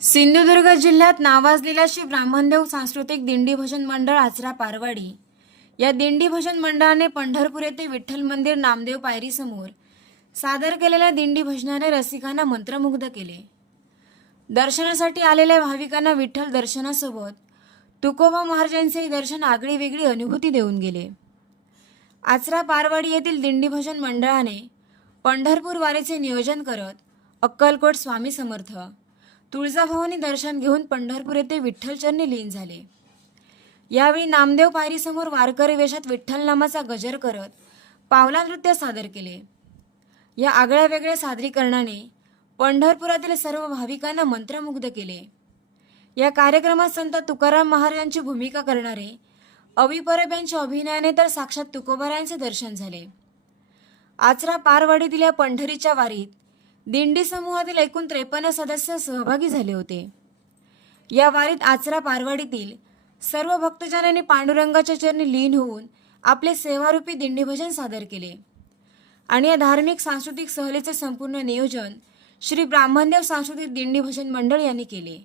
सिंधुदुर्ग जिल्ह्यात नावाजलेल्या श्री ब्राह्मणदेव सांस्कृतिक दिंडी भजन मंडळ आचरा पारवाडी या दिंडी भजन मंडळाने पंढरपूर येथे विठ्ठल मंदिर नामदेव पायरी समोर सादर केलेल्या दिंडी भजनाने रसिकांना मंत्रमुग्ध केले। दर्शनासाठी आलेल्या भाविकांना विठ्ठल दर्शनासोबत तुकोबा महाराजांचे दर्शन आगळी वेगळी अनुभूती देऊन गेले। आचरा पारवाडी येथील दिंडी भजन मंडळाने पंढरपूर वारीचे नियोजन करत अक्कलकोट स्वामी समर्थ तुळजाभवानी दर्शन घेऊन पंढरपूर येथे विठ्ठलचरणी लीन झाले। यावेळी नामदेव पायरी समोर वारकरी वेशात विठ्ठल नामाचा गजर करत पावला नृत्य सादर केले। या आगळ्या वेगळ्या सादरीकरणाने पंढरपुरातील सर्व भाविकांना मंत्रमुग्ध केले। या कार्यक्रमात संत तुकाराम महाराजांची भूमिका करणारे अवी परब यांच्या अभिनयाने तर साक्षात तुकोबारायांचे दर्शन झाले। आचरा पारवाडीतील या पंढरीच्या वारीत दिंडी समूहातील एकूण 53 सदस्य सहभागी झाले होते। या वारीत आचरा पारवाडीतील सर्व भक्तजनांनी पांडुरंगाच्या चरणी लीन होऊन आपले सेवारूपी दिंडी भजन सादर केले आणि या धार्मिक सांस्कृतिक सहलीचे संपूर्ण नियोजन श्री ब्राह्मणदेव सांस्कृतिक दिंडी भजन मंडळ यांनी केले।